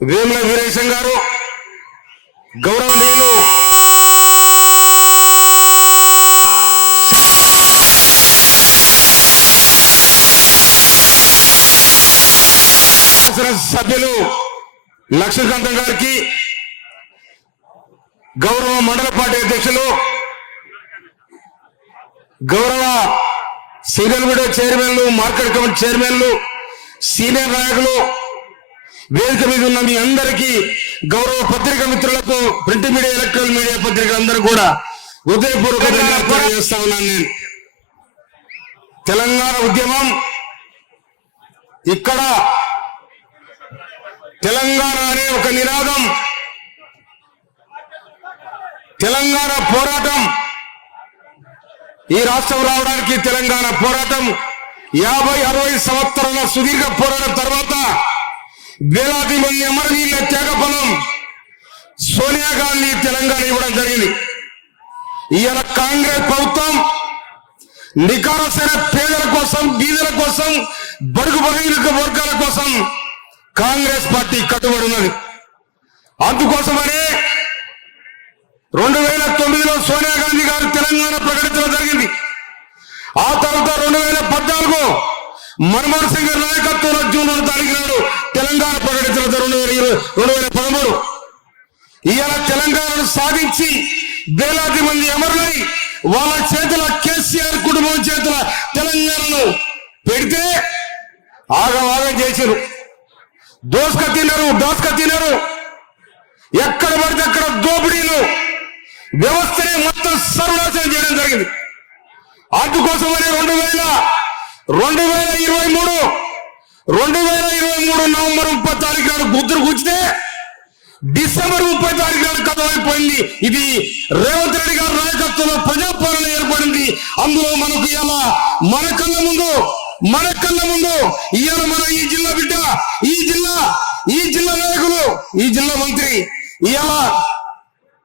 వేముల వీరేశం గారు, గౌరవనీయులు సభ్యులు లక్ష్మీకాంతం గారికి, గౌరవ మండల పార్టీ అధ్యక్షులు, గౌరవ సీరియల్గూడ చైర్మన్లు, మార్కెట్ కమిటీ చైర్మన్లు, సీనియర్ నాయకులు, వేదిక మీద ఉన్న మీ అందరికీ, గౌరవ పత్రికా మిత్రులకు, ప్రింట్ మీడియా, ఎలక్ట్రానిక్ మీడియా పత్రికలందరూ కూడా హృదయపూర్వక ధన్యవాదాలు చేస్తా ఉన్నాను. నేను తెలంగాణ ఉద్యమం ఇక్కడ తెలంగాణ అనే ఒక నినాదం, తెలంగాణ పోరాటం, ఈ రాష్ట్రం రావడానికి తెలంగాణ పోరాటం 50-60 సంవత్సరాల సుదీర్ఘ పోరాటం తర్వాత వేలాది మంది అమరవీరుల త్యాగఫలం సోనియా గాంధీ తెలంగాణ ఇవ్వడం జరిగింది. ఇవాళ కాంగ్రెస్ ప్రభుత్వం నికారసైన పేదల కోసం, బీదల కోసం, బడుగు బలహీన వర్గాల కోసం కాంగ్రెస్ పార్టీ కట్టుబడి ఉన్నది. అందుకోసమనే 2009లో సోనియా గాంధీ గారు తెలంగాణ ప్రకటించడం జరిగింది. ఆ తర్వాత 2014 మన్మోహన్ సింగ్ గారి నాయకత్వంలో జూన్ 1 తారీఖు నాడు తెలంగాణ ప్రకటించడం 2013. ఇవాళ తెలంగాణను సాధించి వేలాది మంది అమరులై వాళ్ళ చేతుల కేసీఆర్ కుటుంబం చేతుల తెలంగాణను పెడితే ఆగం చేశారు. దోసుక తిన్నారు. ఎక్కడ పడితే అక్కడ దోపిడీలు, వ్యవస్థనే మొత్తం సర్వనాశనం చేయడం జరిగింది. అందుకోసమని 2023 నవంబర్ 30 తారీఖు నాడు బుద్ధుడు కూర్చితే డిసెంబర్ 30 తారీఖు నాడు కథమైపోయింది. ఇది రేవంత్ రెడ్డి గారి నాయకత్వంలో ప్రజాపాలన ఏర్పడింది. అందులో మనకు ఇలా మన కళ్ళ ముందు ఇవాళ మన ఈ జిల్లా బిడ్డ, ఈ జిల్లా నాయకులు, ఈ జిల్లా మంత్రి ఇవాళ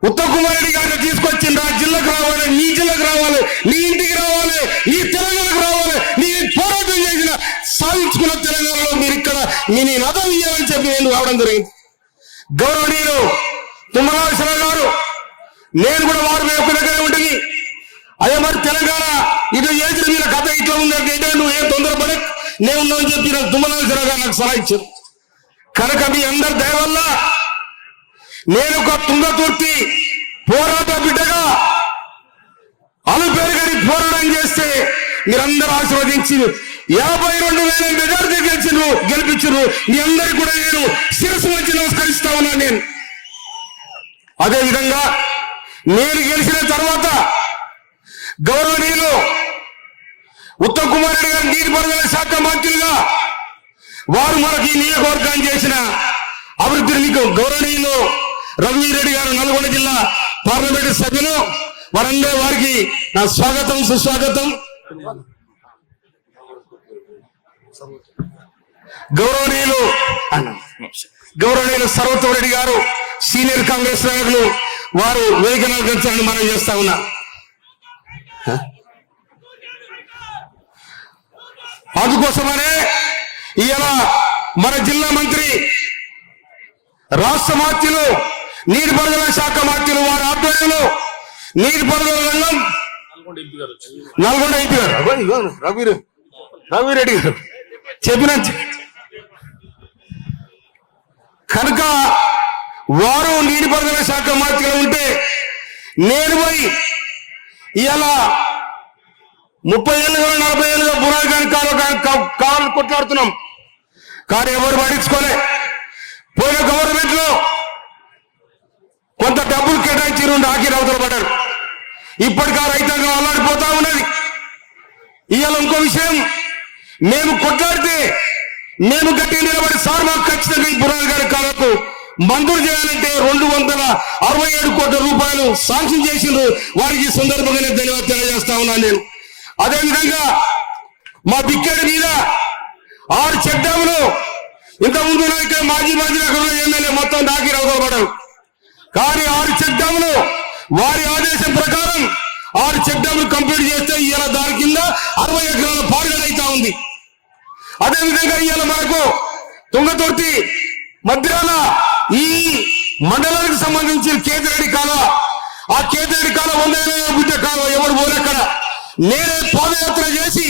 ఉత్తమ్ కుమార్ రెడ్డి గారిని తీసుకొచ్చిండ్రు. ఆ జిల్లాకు రావాలి, నీ జిల్లాకు రావాలి, నీ ఇంటికి రావాలి, నీ తెలంగాణకు రావాలి, నీ పోరాటం చేసిన సాధించుకున్న తెలంగాణలో మీరు ఇక్కడ మీ నదం ఇవ్వాలని చెప్పి నేను రావడం జరిగింది. గౌరవనీయులు తుమ్మల నాగేశ్వరరావు గారు, నేను కూడా వారు యొక్క దగ్గర ఉంటుంది. అదే మరి తెలంగాణ ఇది చేసిన మీద కథ ఇట్లా ఉందంటే నువ్వు ఏం తొందరపడే నేనున్నా అని చెప్పి నాకు తుమ్మల నాగేశ్వరరావు గారు నాకు సలహా ఇచ్చారు. కనుక మీ అందరి దయ వల్ల నేను ఒక తుంగతుర్తి పోరాట బిడ్డగా అలుపెరగని పోరాటం చేస్తే మీరందరూ ఆశీర్వదించి 52,000 మెజార్టీ గెలిపించారు. మీ అందరికీ కూడా నేను శిరస్సు వచ్చి నమస్కరిస్తా ఉన్నాను. నేను అదేవిధంగా నేను గెలిచిన తర్వాత గౌరవనీయులు ఉత్తమ్ కుమార్ రెడ్డి గారు నీటిపారుదల శాఖ మంత్రులుగా వారు మనకి ఈ నియోజకవర్గాన్ని చేసిన అభివృద్ధిని గౌరవనీయులు రఘువీరెడ్డి గారు, నల్గొండ జిల్లా పార్లమెంటు సభ్యులు, వారికి నా స్వాగతం, సుస్వాగతం. గౌరవనీయులు సర్వోత్తమ్ రెడ్డి గారు, సీనియర్ కాంగ్రెస్ నాయకులు, వారు వేదిక నలకరించాలని మనం చేస్తా ఉన్నా. అందుకోసమనే ఇవాళ మన జిల్లా మంత్రి, రాష్ట్ర మంత్రులు, నీటిపారుదల శాఖ మంత్రులు వారి ఆధ్వర్యంలో నీటిపారుదల రంగం నల్గొండ ఎంపీ గారు రఘువీరెడ్డి గారు చెప్పిన కనుక వారు నీటిపారుదల శాఖ మంత్రిగా ఉంటే నేను పోయి ఇవాళ 30 ఏళ్ళుగా 40 ఏళ్ళుగా బురాయి కావాలని కొట్లాడుతున్నాం. కానీ ఎవరు పట్టించుకోలే. పోయిన గవర్నమెంట్ లో కొంత డబ్బులు కేటాయించి 2 ఆఖరి అవతల పడ్డారు. ఇప్పటికీ ఆ రైతాంగం అల్లాడిపోతా ఉన్నది. ఇవాళ ఇంకో విషయం, మేము కొట్లాడితే మేము గట్టిగా నిలబడి సార్ మాకు ఖచ్చితంగా ఈ బురాయి గారి కాలకు మంజూరు చేయాలంటే 267 కోట్ల రూపాయలు శాంక్షన్ చేసిండ్రు. వారికి సందర్భంగా నేను ధన్యవాదాలు తెలియజేస్తా ఉన్నాను. నేను అదేవిధంగా మా బిక్కేడి మీద 6 చెక్ డ్యాములు ఇంతకుముందు ఇక్కడ మాజీ ఎమ్మెల్యే మొత్తం నాకి రవ్వబడ్డారు. కానీ 6 చెక్ డ్యాములు వారి ఆదేశం ప్రకారం 6 చెక్ డ్యాములు కంప్లీట్ చేస్తే ఇవాళ దాని కింద 60 ఎకరాల పారుదల అవుతా ఉంది. అదేవిధంగా ఇవాళ మనకు తుంగతుర్తి మధ్యాహ్న ఈ మండలానికి సంబంధించిన కేతిరెడ్డి కాలువ, ఆ కేతిరెడ్డి కాలువ 100 బిడ్డ కాలువ ఎవరు పోలేక్కడ నేనే పాదయాత్ర చేసి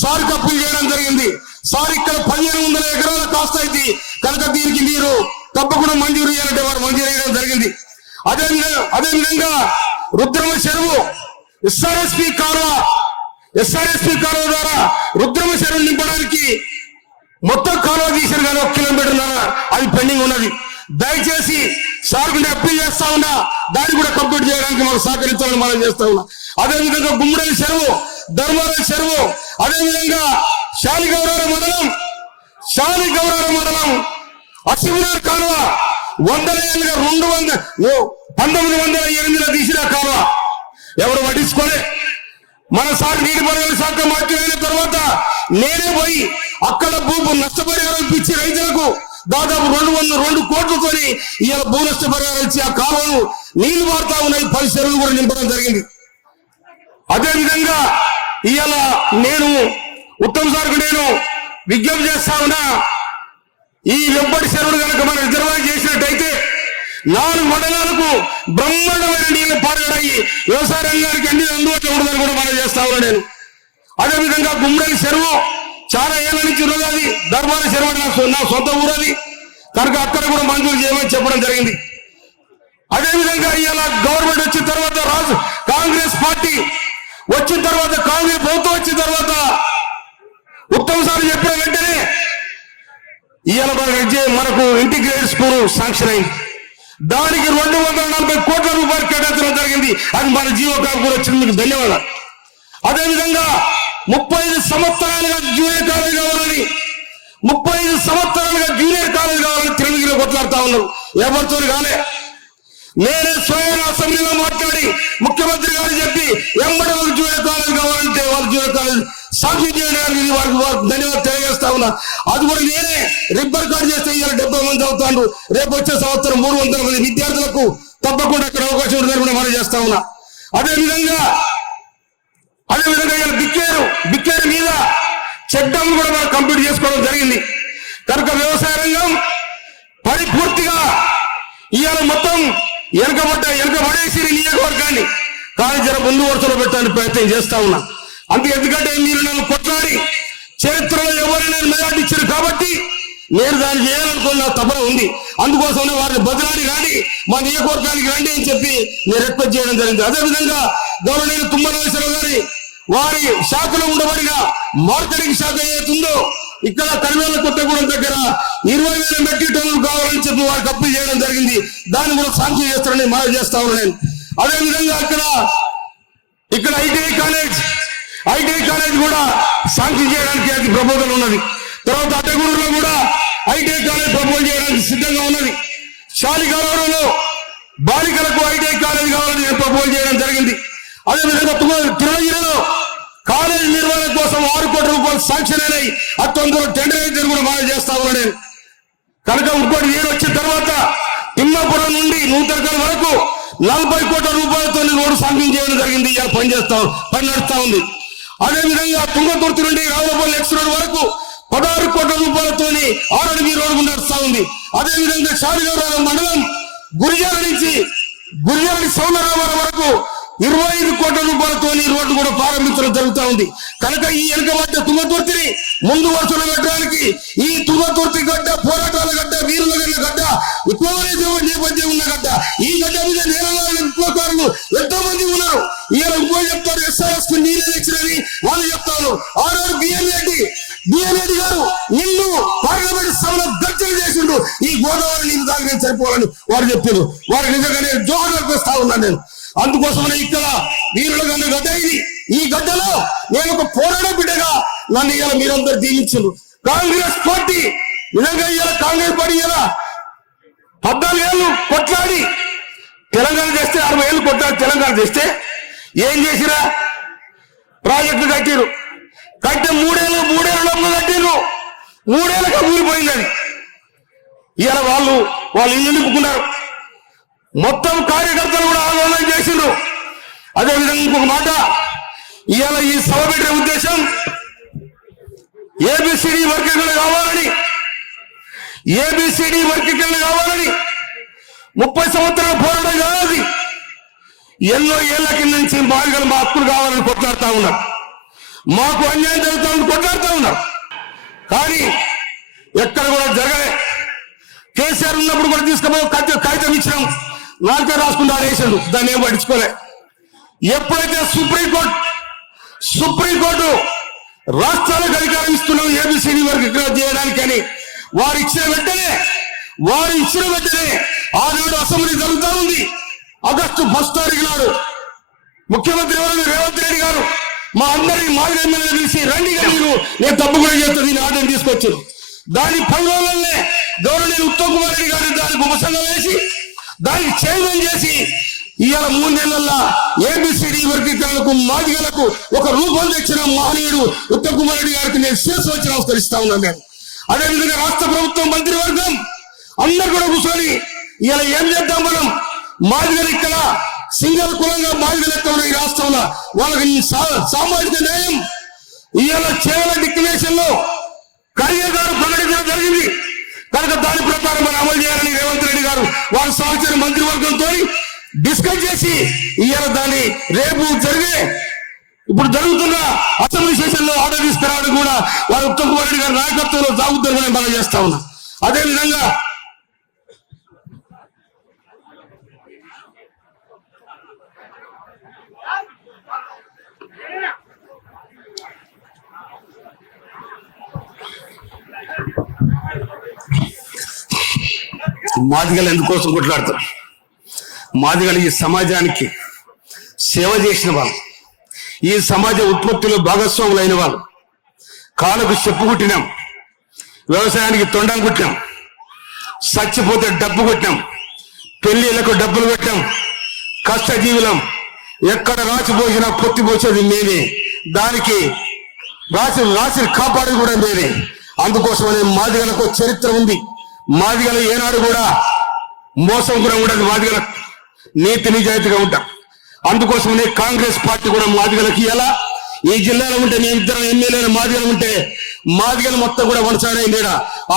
సార్కి అప్పీల్ చేయడం జరిగింది. సార్ ఇక్కడ 1500 ఎకరాల కాస్ట్ అయితే కనుక దీనికి మీరు తప్పకుండా మంజూరు చేయాలంటే వారు మంజూరు చేయడం జరిగింది. అదేవిధంగా రుద్రమ చెరువు ఎస్ఆర్ఎస్పి కాలువ ద్వారా రుద్రమ చెరువు నింపడానికి మొత్తం కాలువ తీశారు కానీ 1 కిలోమీటర్ అది పెండింగ్ ఉన్నది. దయచేసి సార్ అప్పీల్ చేస్తా ఉన్నా, దాన్ని కూడా కంప్లీట్ చేయడానికి మనం సహకరించాలని మనం చేస్తా ఉన్నా. అదేవిధంగా గుమ్మడి చెరువు, ధర్మారం చెరువు, అదేవిధంగా శాలిగౌరవ మండలం అసిమినార్ కాలువ 100 ఏళ్ళుగా 1908లో తీసిన కాలువ ఎవరు పట్టించుకోలే. మన సార్ నీటిపారుదల శాఖ మంత్రి అయిన తర్వాత నేనే పోయి అక్కడ నష్టపరిహారం ఇప్పించి రైతులకు దాదాపు 202 కోట్లతో ఇవాళ భూ నష్టపరిహారం ఇచ్చి ఆ కాలువను నీళ్లు మారుతా ఉన్నాయి. 10 చెరువులు కూడా నింపడం జరిగింది. అదేవిధంగా ఇవాళ నేను ఉత్తమ్ సార్కు నేను విజ్ఞప్తి చేస్తా ఉన్నా, ఈ వెంపటి చెరువులు కనుక మనం రిజర్వాయర్ చేసినట్టయితే 4 మండలాలకు బ్రహ్మాండమైన నీళ్లు పారగడాయి వ్యవసాయ రంగానికి అన్ని అందుబాటులో ఉండదని కూడా మనం చేస్తా ఉన్నా నేను. అదేవిధంగా గుమ్మడి చెరువు చాలా ఏళ్ళ నుంచి ఉన్నది. అది ధర్మాన చెరువు నా సొంత ఊరు అది కనుక అక్కడ కూడా మంజూరు చేయమని చెప్పడం జరిగింది. అదేవిధంగా ఇవాళ గవర్నమెంట్ వచ్చిన తర్వాత కాంగ్రెస్ పార్టీ వచ్చిన తర్వాత, కాంగ్రెస్ ప్రభుత్వం వచ్చిన తర్వాత ఉత్తమ్ సార్ చెప్పిన వెంటనే ఇవాళ మనకు ఇంటిగ్రేటెడ్ స్కూల్ శాంక్షన్ అయింది. దానికి 240 కోట్ల రూపాయలు కేటాయించడం జరిగింది. అది మన జీవో కాపు కూడా వచ్చినందుకు ధన్యవాదాలు. అదేవిధంగా 35 సంవత్సరాలుగా జూనియర్ కాలేజ్ కావాలని 35 సంవత్సరాలుగా జూనియర్ కాలేజ్ కావాలని తిరుమలలో కొట్లాడుతా ఉన్నారు. ఎవరితో కాలే. నేనే స్వయం అసెంబ్లీలో మాట్లాడి ముఖ్యమంత్రి గారు చెప్పి ఎంబడి జూనియర్ కాలేజ్ కావాలంటే వాళ్ళు జూనియర్ కాలేజ్ సాక్షి చేయడానికి వారికి ధన్యవాదాలు తెలియజేస్తా ఉన్నా. అది కూడా నేనే రిబ్బర్ కార్డు చేస్తే ఇవాళ 70 మంది చదువుతాను. రేపు వచ్చే సంవత్సరం 300 మంది విద్యార్థులకు తప్పకుండా అక్కడ అవకాశం ఉంటుందని కూడా మనం చేస్తా ఉన్నా. అదేవిధంగా ఇలా బిక్కేరు మీద చెక్ డ్యామ్ కూడా మనం కంప్లీట్ చేసుకోవడం జరిగింది. కనుక వ్యవసాయ రంగం పరిపూర్తిగా ఇవాళ మొత్తం వెనకబడేసి నియోజకవర్గాన్ని కానీ జర ముందు వరుసలో పెట్టడానికి ప్రయత్నం చేస్తా ఉన్నా. ఎందుకంటే మీరు నన్ను కొట్లాడి చరిత్రలో ఎవరైనా మెజార్టీ ఇచ్చారు కాబట్టి నేను దాన్ని చేయాలనుకున్న తపన ఉంది. అందుకోసమే వారిని బదిలాడి కానీ మా నియోజకవర్గానికి రండి అని చెప్పి నేను రిక్వెస్ట్ చేయడం జరిగింది. అదేవిధంగా గవర్నర్ తుమ్మల నాగేశ్వరరావు గారి వారి శాఖలో ఉండబడిన మార్కెటింగ్ శాఖ ఏదైతుందో ఇక్కడ కరివేల కొత్తగూడెం దగ్గర 20,000 మెట్రిక్ టన్నులు కావాలని చెప్పి వారికి అప్పీల్ చేయడం జరిగింది. దాన్ని కూడా శాంక్షన్ చేస్తారని మనం చేస్తా ఉన్నాను నేను. అదేవిధంగా ఇక్కడ ఐటీఐ కాలేజ్ కూడా శాంక్షన్ చేయడానికి అది ప్రపోజల్ ఉన్నది. తర్వాత అడ్డగూడలో కూడా ఐటీఐ కాలేజ్ ప్రపోజ్ చేయడానికి సిద్ధంగా ఉన్నది. శాలిగౌరవలో బాలికలకు ఐటీఐ కాలేజ్ కావాలని నేను ప్రపోజ్ చేయడం జరిగింది. అదేవిధంగా తిరుమలలో కాలేజ్ నిర్వహణ కోసం 6 కోట్ల రూపాయలు శాంక్షన్ అయినాయి. తొందరలో టెండర్ అయితే కూడా మనం చేస్తా ఉన్నాను నేను. కనుక ఇంకోటి నేను వచ్చిన తర్వాత తిమ్మాపురం నుండి నూతనకల్ వరకు 40 కోట్ల రూపాయలతో రోడ్డు శాంక్షన్ చేయడం జరిగింది. ఇలా పని నడుస్తా ఉంది. అదేవిధంగా తుంగతుర్తి నుండి రావులపల్లి ఎక్స్ రోడ్ వరకు 16 కోట్ల రూపాయలతో 6 అడుగు రోడ్డు నడుస్తా ఉంది. అదేవిధంగా శాలిగౌరవ మండలం గురిజాల నుంచి సౌందరరావు వరకు 25 కోట్ల రూపాయలతో రోడ్డు కూడా ప్రారంభించడం జరుగుతూ ఉంది. కనుక ఈ వెనుకబడ్డ తుంగతుర్తిని ముందు వరుసలో పెట్టడానికి ఈ తుంగతుర్తి గడ్డ పోరాటాల గడ్డ, వీరుల గడ్డ, విప్లవ నేపథ్యం ఉన్న గడ్డ, ఈ గడ్డ మీద నేలలో విప్లవకారులు ఎంతో మంది ఉన్నారు. ఈయన ఇంకో చెప్తారు ఎస్ఆర్ఎస్ నీళ్ళు తెచ్చినని వాళ్ళు చెప్తారు. ఆనాడు బిఎన్ రెడ్డి గారు నిన్ను పార్లమెంట్ సభలో గర్జన చేసిండు ఈ గోదావరి నీళ్ళు తాగి సరిపోవాలని వారు చెప్పారు. వారు నిజంగానే జోహర్ అర్పిస్తా ఉన్నాను నేను. అందుకోసమనే ఇక్కడ వీరుల గడ్డ ఇది. ఈ గడ్డలో నేను ఒక పోరాట బిడ్డగా నన్ను ఇలా మీరందరూ దీవించారు. కాంగ్రెస్ పార్టీ నిజంగా ఇలా కాంగ్రెస్ పార్టీ ఇలా 14 ఏళ్ళు కొట్లాడి తెలంగాణ చేస్తే 60 ఏళ్ళు కొట్లాడి తెలంగాణ చేస్తే ఏం చేసిరా? ప్రాజెక్టు కట్టిరు. కట్టే 3 ఏళ్ళు కట్టిరు. 3 ఏళ్ళకి ఊరిపోయింది అది. ఇలా వాళ్ళు ఇల్లు నింపుకున్నారు. మొత్తం కార్యకర్తలు కూడా ఆందోళన చేసిండ్రు. అదేవిధంగా ఇంకొక మాట, ఇవాళ ఈ సభ పెట్టే ఉద్దేశం ఏబిసిడి వర్గీకరణ కావాలని ఏబిసిడి వర్గీకరణ కావాలని 30 సంవత్సరాల పోరాటం కావాలి. ఎన్నో ఏళ్ల కింద నుంచి మాదిగలు మా హక్కులు కావాలని కొట్లాడుతూ ఉన్నారు. మాకు అన్యాయం జరుగుతామని కొట్లాడుతూ ఉన్నారు. కానీ ఎక్కడ కూడా జరగలే. కేసీఆర్ ఉన్నప్పుడు కూడా తీసుకుపోయి కాగితం ఇచ్చినాం, నాలుగే రాసుకుంటూ ఆడేసాడు, దాన్ని ఏం పట్టించుకోలే. ఎప్పుడైతే సుప్రీంకోర్టు రాష్ట్రాలకు అధికారం ఇస్తున్నాం ఏబిసిడి వర్గీకరణ చేయడానికని వారు ఇచ్చిన వెంటనే ఆనాడు అసెంబ్లీ జరుగుతూ ఉంది. ఆగస్టు 1 తారీఖు నాడు ముఖ్యమంత్రి రేవంత్ రెడ్డి గారు మా అందరి మాజీ ఎమ్మెల్యే పిలిచి రండిగా మీరు నేను తప్పకుండా చేస్తుంది ఆర్డర్ తీసుకొచ్చారు. దాని 10 రోజులనే గౌరవనీయులు ఉత్తమ్ కుమార్ రెడ్డి గారు దానికి ఉపసంఘం వేసి దానికి చైర్మన్ చేసి ఇవాళ 3 నెలల్లో ఏబిసిడి వర్గీకరణకు మాదిగలకు ఒక రూపం తెచ్చిన మహనీయుడు ఉత్తమ్ కుమార్ రెడ్డి గారికి నేను శిరస్సు వచ్చి నమస్కరిస్తా ఉన్నాను. నేను అదేవిధంగా రాష్ట్ర ప్రభుత్వం మంత్రివర్గం అందరు కూడా కూర్చొని ఇలా ఏం చేద్దాం, మనం మాదిగలు ఇక్కడ సింగల్ కులంగా మాదిగలు ఎక్కడ ఈ రాష్ట్రంలో వాళ్ళకి సామాజిక న్యాయం ఇవాళ చేవల డిక్లరేషన్ లో ఖర్గే గారు ప్రకటించడం జరిగింది కనుక దాని ప్రకారం మనం అమలు చేయాలని రేవంత్ రెడ్డి గారు వారి సహచర మంత్రివర్గంతో డిస్కస్ చేసి ఇవాళ దాన్ని రేపు ఇప్పుడు జరుగుతున్న అసెంబ్లీ సెషన్ లో ఆర్డర్ తీసుకురావడం కూడా వారు ఉత్తమ్ కుమార్ రెడ్డి గారి నాయకత్వంలో సాగుతారని మనం చేస్తా ఉన్నాం. అదేవిధంగా మాదిగలు ఎందుకోసం కొట్లాడతారు? మాదిగలు ఈ సమాజానికి సేవ చేసిన వాళ్ళు, ఈ సమాజ ఉత్పత్తిలో భాగస్వాములు అయిన వాళ్ళు. కాళ్ళకు చెప్పు కుట్టినాం, వ్యవసాయానికి తొండం కుట్టినాం, చచ్చిపోతే డబ్బు కొట్టినాం, పెళ్లిళ్లకు డబ్బులు పెట్టాం, కష్టజీవులం. ఎక్కడ రాసిపోసినా పొత్తి పోసేది మేమే, దానికి రాసి కాపాడేది కూడా మేమే. అందుకోసమనే మాదిగలకు చరిత్ర ఉంది. మాదిగలు ఏనాడు కూడా మోసం కూడా ఉండదు, మాదిగల నీతి నిజాయితీగా ఉంటాం. అందుకోసమనే కాంగ్రెస్ పార్టీ కూడా మాదిగలకి ఎలా ఈ జిల్లాలో ఉంటే మేమిద్దరం ఎమ్మెల్యేలు మాదిగలు ఉంటే మాదిగలు మొత్తం కూడా వనసాడైంది.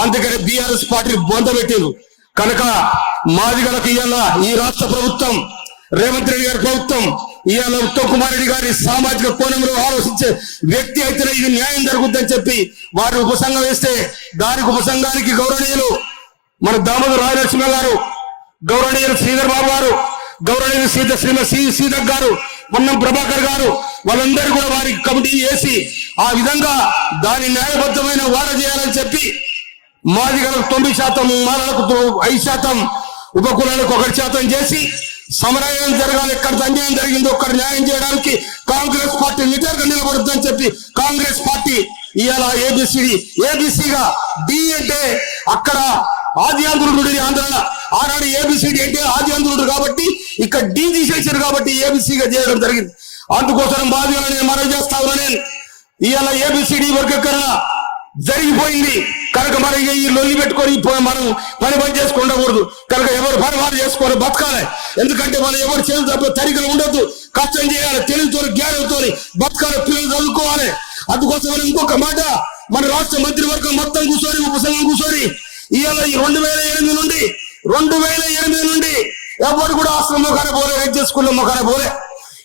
అందుకని బీఆర్ఎస్ పార్టీ బొందబెట్టింది కనుక మాదిగలకు ఇవాళ ఈ రాష్ట్ర ప్రభుత్వం రేవంత్ రెడ్డి గారి ప్రభుత్వం ఇవాళ ఉత్తమ్ కుమార్ రెడ్డి గారి సామాజిక కోణంలో ఆలోచించే వ్యక్తి అయితేనే ఇది న్యాయం జరుగుద్దని చెప్పి వారు ఉపసంఘం వేస్తే దానికి ఉపసంఘానికి గౌరవనీయులు మన దామోదర్ రాయలక్ష్మి గారు, గౌరవనీయులు శ్రీధర్ బాబు గారు, గౌరవనీయులు సీతక్ గారు, పొన్నం ప్రభాకర్ గారు, వాళ్ళందరూ కూడా వారికి కమిటీ వేసి ఆ విధంగా దాని న్యాయబద్ధమైన వార చేయాలని చెప్పి మాదిగలకు 9%, మాలలకు 5%, ఉపకులాలకు 1% చేసి సమన్వయం జరగాలి. ఎక్కడ అన్యాయం జరిగిందో ఒక్కరు న్యాయం చేయడానికి కాంగ్రెస్ పార్టీ నిజంగా నిలబడుతుందని చెప్పి కాంగ్రెస్ పార్టీ ఇవాళ ఏబిసిగా డి అంటే అక్కడ ఆది ఆంధ్రుడు ఆంధ్రలో ఆనాడు ఏబిసిడి అంటే ఆది ఆంధ్రుడు కాబట్టి ఇక్కడ డి తీసేసారు కాబట్టి ఏబిసిగా చేయడం జరిగింది. అందుకోసం బాధ్యతలు నేను మనవి చేస్తా ఉన్నా. నేను ఇవాళ ఏబిసిడి వర్గీకరణ జరిగిపోయింది కనుక మనం ఈ లొల్లి పెట్టుకొని మనం పని చేసుకుండకూడదు కనుక ఎవరు పని వారు చేసుకోవాలి, బతకాలి. ఎందుకంటే మనం ఎవరు చేతులు తరికలు ఉండొద్దు, కష్టం చేయాలి, తెలివితో జ్ఞానంతో బతకాలి, పిల్లలు చదువుకోవాలి. అందుకోసం ఇంకొక మాట, మన రాష్ట్ర మంత్రివర్గం మొత్తం కూర్చొని ఉపసంఘం కూర్చొని ఇవాళ 2008 నుండి ఎవరు కూడా ఆశ్రమం మొఖాన పోలే, రేట్ చేసుకున్న మొఖాన పోలే.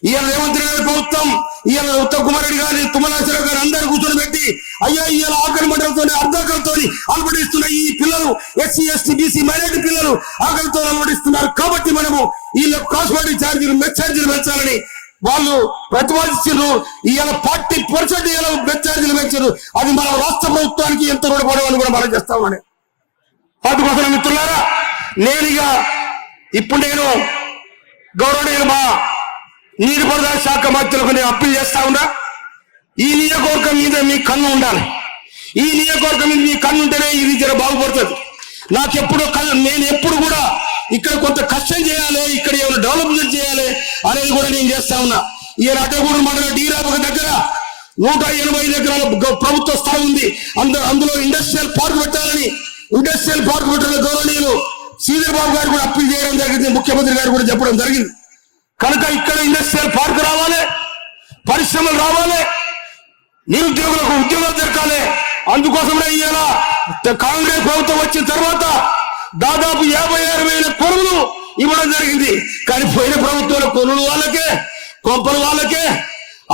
ఇవాళ రేవంత్ రెడ్డి గారి ప్రభుత్వం ఇవాళ ఉత్తమ్ కుమార్ రెడ్డి గారిని తుమ్మలాశ్వరరావు గారు అందరూ కూర్చొని పెట్టి అయ్యా ఇవాళ ఆకలి మండలతో అర్ధాకలతో అలవడిస్తున్న ఈ పిల్లలు SC ST BC మైనారిటీ పిల్లలు ఆకలితో అలవడిస్తున్నారు కాబట్టి మనము వీళ్ళ కాస్మెటిక్ ఛార్జీలు మెస్ ఛార్జీలు పెంచాలని వాళ్ళు ప్రతిపాదించారు. ఇవాళ 40% ఇలా మెస్ ఛార్జీలు పెంచారు. అది మన రాష్ట్ర ప్రభుత్వానికి ఎంత రుణపడమని కూడా మనం చేస్తామని. అందుకోసం మిత్రులారా ఇప్పుడు నేను గౌరవనీయులు మా నీటిపారుదల శాఖ మంత్రులకు నేను అప్పీల్ చేస్తా ఉన్నా. ఈ నియోజకవర్గం మీద మీ కన్ను ఉండాలి. ఈ నియోజకవర్గం మీద మీ కన్ను ఉంటేనే ఇది జర బాగుపడుతుంది. నేను ఎప్పుడు కూడా ఇక్కడ కొంత కష్టం చేయాలి, ఇక్కడ ఏమైనా డెవలప్మెంట్ చేయాలి అనేది కూడా నేను చేస్తా ఉన్నా. ఈ అటగూడు మండలం డీరాబ దగ్గర 180 ఎకరాల ప్రభుత్వ స్థలం ఉంది. అందులో ఇండస్ట్రియల్ పార్క్ పెట్టాలని గౌరవనీయులు శ్రీధర్ బాబు గారు కూడా అప్పీల్ చేయడం జరిగింది, ముఖ్యమంత్రి గారు కూడా చెప్పడం జరిగింది. కనుక ఇక్కడ ఇండస్ట్రియల్ పార్క్ రావాలి, పరిశ్రమలు రావాలి, నిరుద్యోగులకు ఉద్యోగాలు దొరకాలి. అందుకోసమే ఇవాళ కాంగ్రెస్ ప్రభుత్వం వచ్చిన తర్వాత దాదాపు 56,000 కొనుగోలు ఇవ్వడం జరిగింది. కానీ పోయిన ప్రభుత్వంలో కొనుగోలు వాళ్ళకే, కొంపలు వాళ్ళకే,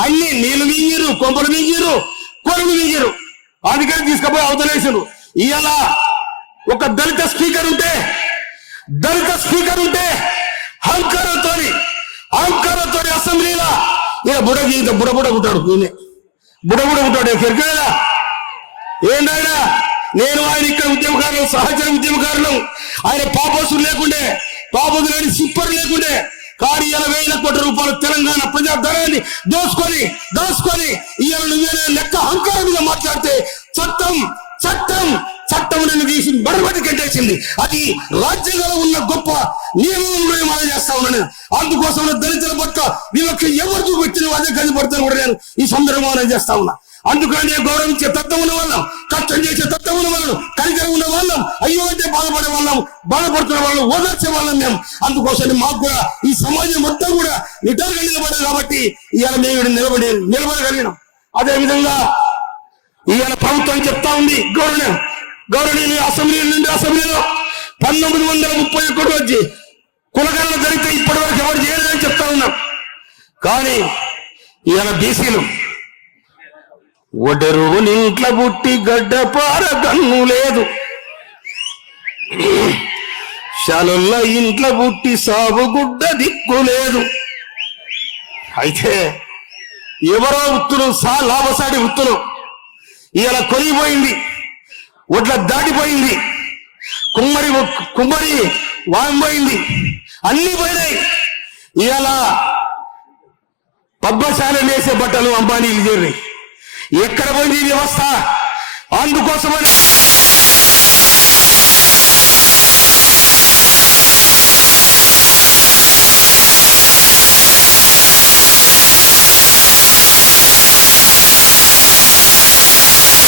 అన్ని నీళ్లు మింగిరు, కొంపలు మింగిరు, కొనుగోలు మింగిరు. అందుకని తీసుకుపోయి అవతలేసారు. ఇవాళ ఒక దళిత స్పీకర్ ఉంటే అహంకారంతో అసెంబ్లీలో బుడబుడ ఉంటాడు. బుడబుడ ఉంటాడు. కెరికేదా ఏంటైనా నేను ఆయన ఇక్కడ ఉద్యమకారులు, సహచర ఉద్యమకారులు, ఆయన పాపోసులు లేకుండే, పాపోసు లేని సిప్పర్ లేకుండే. కానీ 20,000 కోట్ల రూపాయలు తెలంగాణ ప్రజాధనాన్ని దోసుకొని ఇవాళ నువ్వేనే లెక్క అహంకారం మీద మాట్లాడితే చట్టం నిన్ను తీసి బడబడి కట్టేసింది. అది రాజ్యాంగంలో ఉన్న గొప్ప నియమం మనం చేస్తా ఉన్నాను. అందుకోసం దళితుల పట్ల వీళ్ళకి ఎవరు చూపించిన అదే కనిపడతాను కూడా నేను ఈ సందర్భంలో చేస్తా ఉన్నా. అందుకని గౌరవించే తత్వం ఉన్న వాళ్ళం, కష్టం చేసే తత్వం ఉన్న వాళ్ళం, కనికరం ఉన్న వాళ్ళం, అయ్యో అంటే బాధపడే వాళ్ళం, బాధపడుతున్న వాళ్ళం, ఓదార్చే వాళ్ళం మేము. అందుకోసం మాకు కూడా ఈ సమాజం మొత్తం కూడా నిటారుగా నిలబడదు. కాబట్టి ఇవాళ మేము నిలబడగలిగినాం. అదేవిధంగా ఇవాళ ప్రభుత్వం చెప్తా ఉంది, గౌరవనీయులు అసెంబ్లీలో 1931 వచ్చి కులగణన జరిగితే ఇప్పటి వరకు ఎవరు చేయలేదని చెప్తా ఉన్నాం. కానీ ఇవాళ బీసీలు ఒడరు ఇంట్ల బుట్టి గడ్డపార గన్ను లేదు, శాలుల్ల ఇంట్ల బుట్టి సాగుగుడ్డ దిక్కు లేదు. అయితే ఎవరో వృత్తులు లాభసాడి వృత్తులు ఇలా కొనిపోయింది, ఒడ్ల దాటిపోయింది, కుమ్మరి వాంపోయింది, అన్ని పోయినాయి. ఇలా పద్మశాలి వేసే బట్టలు అంబానీలు చేరినాయి. ఎక్కడ పోయింది ఈ వ్యవస్థ? అందుకోసమని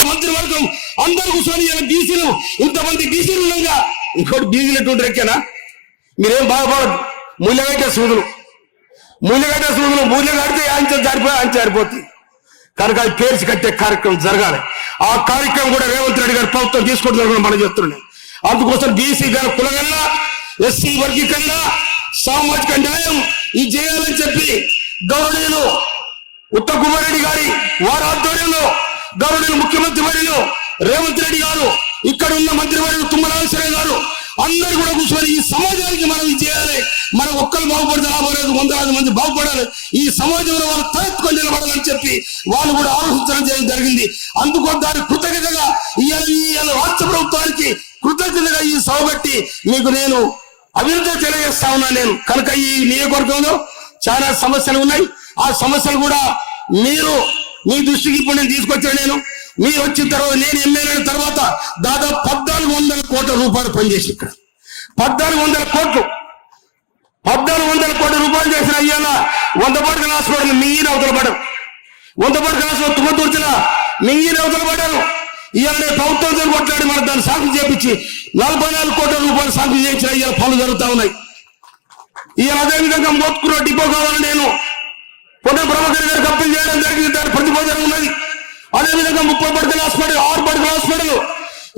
మంత్రివర్గం అందరూ కూర్చొని బీసీలు, ఇంతమంది బీసీలు ఉండగా ఇంకోటి బీసీలు ఎటువంటి రెక్కేనా? మీరేం బాధపడదు. మూల్యగట్టే సూదులు మూల్య కడితే ఆయన జారిపోతుంది. కనుక అది పేర్చి కట్టే కార్యక్రమం జరగాలి. ఆ కార్యక్రమం కూడా రేవంత్ రెడ్డి గారు ప్రభుత్వం తీసుకుంటున్నారు మనం చెప్తున్నాం. అందుకోసం బీసీ గారి కులగల్ల, ఎస్సీ వర్గీకరణ, సామాజిక న్యాయం ఇది చేయాలని చెప్పి గౌరవనీయులు ఉత్తమ్ కుమార్ రెడ్డి గారి వారి ఆధ్వర్యంలో గౌరవనీయులు ముఖ్యమంత్రి వర్యులు రేవంత్ రెడ్డి గారు, ఇక్కడ ఉన్న మంత్రివర్యులు తుమ్మల నాగేశ్వరరావు గారు అందరూ కూడా కూర్చొని ఈ సమాజానికి మనం ఇది చేయాలి. మనం ఒక్కరు బాగుపడితే రాబోలేదు, 100,000 మంది బాగుపడాలి, ఈ సమాజంలో వాళ్ళు తలెత్తుకొని నిలబడాలని చెప్పి వాళ్ళు కూడా ఆలోచించడం చేయడం జరిగింది. అందుకో దాని కృతజ్ఞతగా ఇవాళ రాష్ట్ర ప్రభుత్వానికి కృతజ్ఞతగా ఈ సభ పెట్టి మీకు నేను అభివృద్ధి తెలియజేస్తా ఉన్నాను. నేను కనుక ఈ నియోజకవర్గంలో చాలా సమస్యలు ఉన్నాయి. ఆ సమస్యలు కూడా మీ దృష్టికి ఇప్పుడు నేను తీసుకొచ్చాను. మీరు వచ్చిన తర్వాత, నేను ఎమ్మెల్యే అయిన తర్వాత దాదాపు 1,400 కోట్ల రూపాయలు పనిచేసి ఇక్కడ 1,400 కోట్ల రూపాయలు చేసిన ఇవాళ 100 పడకల హాస్పిటల్ మింగిన అవతల పడరు, 100 పడకల హాస్పిటల్ తుమ్మతుర్చిన మింగిన అవతల పడ్డారు. ఇవాళ ప్రభుత్వంతో కొట్లాడి మనం దాన్ని సాగు చేపించి 44 కోట్ల రూపాయలు సాగు చేయించిన ఇవాళ పనులు జరుగుతూ ఉన్నాయి. ఇవాళ అదేవిధంగా మోత్కూరు డిపో కావాలని నేను పొన్న ప్రభాకర్ గారికి అప్పీల్ చేయడం జరిగింది. దాని ప్రతిపాదన ఉన్నది. అదేవిధంగా 30 పడకల హాస్పిటల్, 6 పడకల హాస్పిటల్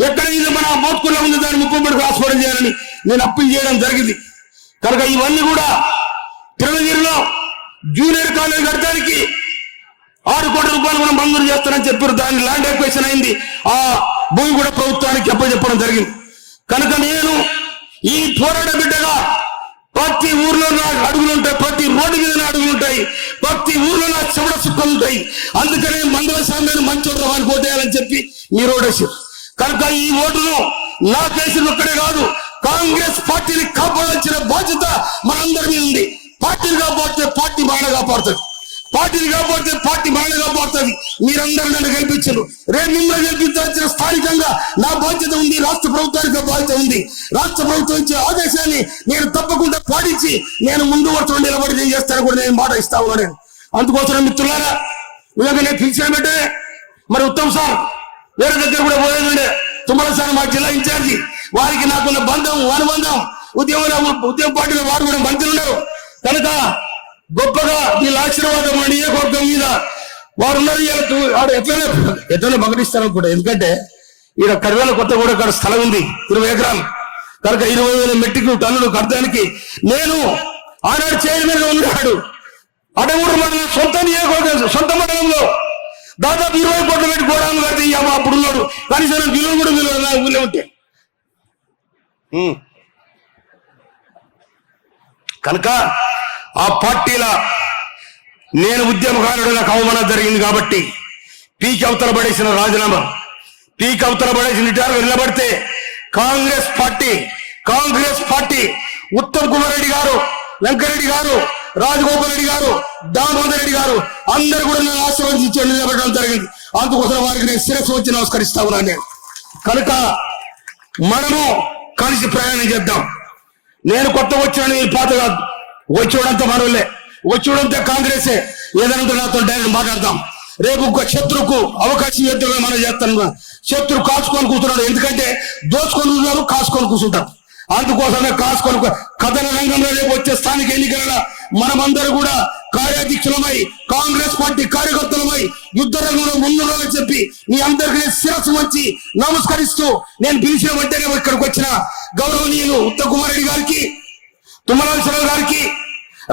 ఎక్కడ ఇది మన మోత్కూరులో ఉంది, దాన్ని 30 పడకల హాస్పిటల్ చేయాలని నేను అప్పీల్ చేయడం జరిగింది. కనుక ఇవన్నీ కూడా తిరుమగిరిలో జూనియర్ కాలేజ్ కట్టడానికి 6 కోట్ల రూపాయలు మనం మంజూరు చేస్తానని చెప్పారు. దాని ల్యాండ్ ఎక్వేషన్ అయింది. ఆ భూమి కూడా ప్రభుత్వానికి అప్పచెప్పడం జరిగింది. కనుక నేను ఈ పోరాట బిడ్డగా ప్రతి ఊర్లో నా అడుగులుంటాయి, ప్రతి రోడ్డు మీద నా అడుగులుంటాయి, ప్రతి ఊర్లో నా చెమట చుక్కలు ఉంటాయి. అందుకనే మండల సామ్యాన్ని మంచోట్ల వారికి ఓటేయాలని చెప్పి మీరు ఓటేసారు. కనుక ఈ ఓటును నా కేసులు ఒక్కడే కాదు, కాంగ్రెస్ పార్టీని కాపాడాల్సిన బాధ్యత మనందరి మీద ఉంది. పార్టీని కాపాడితే పార్టీ మరణ కాపాడుతుంది, పార్టీని కాపాడితే పార్టీ మరణ కాపాడుతుంది. మీరందరూ నన్ను గెలిపించరు. రేపు మిమ్మల్ని గెలిపించాల్సిన స్థానికంగా నా బాధ్యత ఉంది, రాష్ట్ర ప్రభుత్వానికి బాధ్యత ఉంది. రాష్ట్ర ప్రభుత్వం ఇచ్చే ఆదేశాన్ని నేను తప్పకుండా పాటించి నేను ముందు వరుసలో నిలబడి నేను చేస్తాను కూడా నేను మాట ఇస్తా ఉన్నాను. అందుకోసం మిత్రులారా, ఇలాగ నేను పిలిచిన పెట్టే మరి ఉత్తమ్ సార్ వేరే దగ్గర కూడా పోయేది, తుమ్మల సార్ మా జిల్లా ఇన్ఛార్జి, వారికి నాకున్న అనుబంధం ఉద్యమ పార్టీలో వారు కూడా మంత్రులు ఉన్నారు. కనుక గొప్పగా వీళ్ళ ఆశీర్వాదం నియోజకవర్గం మీద వారు ఉన్నారు ఆడు ఎట్లనే మగడిస్తారు అనుకుంటా. ఎందుకంటే ఈడ కరివేల కొత్తగూడ కాడ స్థలం ఉంది 20 ఎకరాలు కనుక 20,000 మెట్రిక్ టన్నులు కట్టడానికి నేను ఆనాడు చైర్మన్ గా ఉన్నాడు. అడగూరు మండలం సొంత మండలంలో దాదాపు 20 కోట్లు పెట్టి గోడాలు కడితే అప్పుడు ఉన్నాడు. కనీసం విలువ కూడా ఊళ్ళో ఉంటే కనుక ఆ పార్టీల నేను ఉద్యమకారుడు, నాకు అవమానం జరిగింది కాబట్టి పీకి అవతల పడేసిన రాజీనామా, పీకి అవతల పడేసిన రిటైర్ నిలబడితే కాంగ్రెస్ పార్టీ ఉత్తమ్ కుమార్ రెడ్డి గారు, వెంకరెడ్డి గారు, రాజగోపాల్ రెడ్డి గారు, దామోదర్ రెడ్డి గారు అందరూ కూడా నన్ను ఆశీర్వదించి నిలబడడం జరిగింది. అందుకోసం వారికి నేను శిరస్సు వచ్చి నమస్కరిస్తా ఉన్నాను. నేను కనుక మనము కలిసి ప్రయాణం చేద్దాం. నేను కొత్త వచ్చాను, ఈ పాత కాదు. వచ్చేవాడంతా మనోళ్ళే, వచ్చేవాడంతా కాంగ్రెసే. ఏదైనా నాతో డైరెక్ట్ మాట్లాడదాం. రేపు ఒక శత్రుకు అవకాశం ఎత్తుగా మనం చేస్తాను. శత్రు కాచుకొని కూర్చున్నాడు, ఎందుకంటే దోచుకొని ఉన్నారు, కాసుకొని కూర్చుంటారు. అందుకోసమే కాసుకొని కథన రంగంలో రేపు వచ్చే స్థానిక ఎన్నికల మనమందరూ కూడా కార్యాధ్యక్షులమై, కాంగ్రెస్ పార్టీ కార్యకర్తలమై యుద్ధ రంగంలో ముందుగా చెప్పి మీ అందరికీ శిరస్సు వచ్చి నమస్కరిస్తూ నేను పిలిచిన వెంటనే ఇక్కడికి వచ్చిన గౌరవనీయులు ఉత్తమ్ కుమార్ రెడ్డి గారికి, తుమ్మరాజేశ్వరరావు గారికి,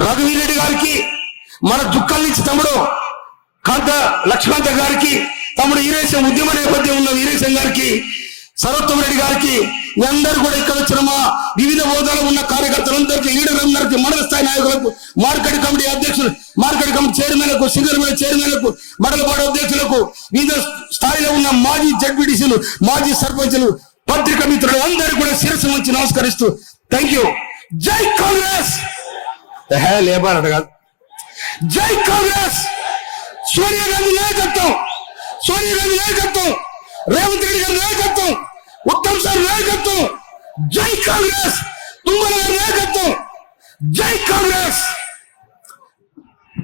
రఘువీర్ రెడ్డి గారికి, మన దుక్కల్ నుంచి తమ్ముడు లక్ష్మణ్ గారికి, తమ్ముడు ఈరేశం ఉద్యమ నేపథ్యం ఉన్న ఈరేశం గారికి, సర్వోత్తమ రెడ్డి గారికి, మీ అందరూ కూడా ఇక్కడ వచ్చిన మా వివిధ హోదాలో ఉన్న కార్యకర్తలందరికీ, లీడర్లందరికీ, మండల స్థాయి నాయకులకు, మార్కెట్ కమిటీ అధ్యక్షులు, మార్కెట్ కమిటీ చైర్మన్లకు, సింగర్మేళ చైర్మన్లకు, మండలపాడు అధ్యక్షులకు, వివిధ స్థాయిలో ఉన్న మాజీ జడ్పీటీసీలు, మాజీ సర్పంచులు, పత్రికా మిత్రులు అందరూ కూడా శిరస్సు వచ్చి నమస్కరిస్తూ థ్యాంక్ యూ. జై కాంగ్రెస్. లేబర్ కాదు, జై కాంగ్రెస్. సోనియా గాంధీ నాయకత్వం, రేవంత్ రెడ్డి గారి నాయకత్వం, ఉత్తమ్ సార్ నాయకత్వం, జై కాంగ్రెస్. తుమ్మల గారి నాయకత్వం, జై కాంగ్రెస్.